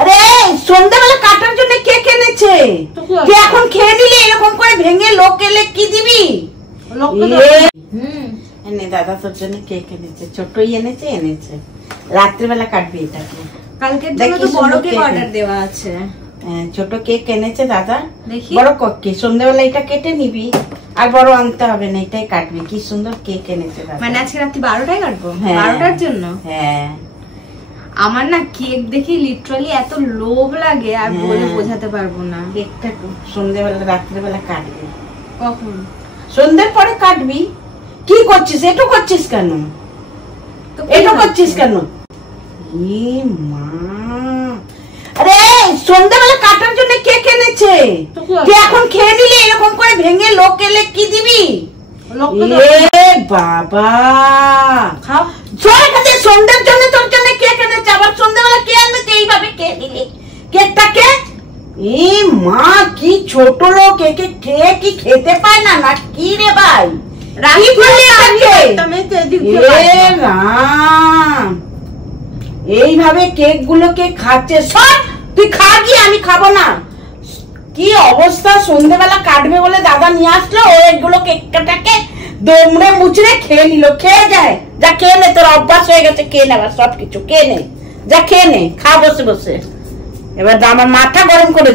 আরে সন্ধ্যাবেলা কাটার জন্য কেক এনেছে, তুই এখন খেয়ে নিলে এরকম করে ভেঙে লোক এলে কি দিবি? এনে দাদা তোর জন্য কেক এনেছে, ছোটই এনেছে রাত্রিবেলা কাটবি এটাকে। কালকের জন্য তো বড় কেক অর্ডার দেওয়া আছে। ছোট কেক এনেছে দাদা, বড় কেক সন্ধ্যাবেলা এটা কেটে নিবি, আর বড় আনতে হবে না, এটাই কাটবি। কি সুন্দর কেক এনেছে দাদা। মানে আজকে রাত্রি 12টায় কাটবো? 12টার জন্য? হ্যাঁ। আমার না কেক দেখে লিটারালি এত লোভ লাগে, আর বলে বোঝাতে পারবো না। কেকটা সন্ধ্যাবেলা রাত্রিবেলা কাটবি। কখন? সন্ধ্যের পরে কাটবি। কি করছিস? এটা করছিস কেন? এটা করছিস কেন? আরে সন্ধ্যাবেলা কাটার জন্য কেক এনেছে, তুই এখন খেয়ে নিলে এরকম করে ভেঙে লোক এলে কি দিবি? বাবা সন্ধ্যার জন্য তোর জন্য কেক এনেছে, আবার সন্ধ্যাবেলা কে এনেছে এইভাবে খেয়ে নিলি কেকটাকে? মা কি ছোট লোক, একে খেয়ে কি খেতে পায় না না কি রে ভাই? এইভাবে কেক গুলোকে খাচ্ছে সব। তুই খা গিয়ে, আমি খাবো না। কি অবস্থা, সন্ধ্যেবেলা কাটবে বলে দাদা নিয়ে আসলো, ও এগুলো কেকটাকে দমড়ে মুচড়ে খেয়ে নিল। খেয়ে যায়, যা খেয়ে নে, তোর অভ্যাস হয়ে গেছে খেয়ে নেবার সবকিছু। খেয়ে নে, যা খেয়ে নে, খা বসে বসে। এবার আমার মাথা গরম করে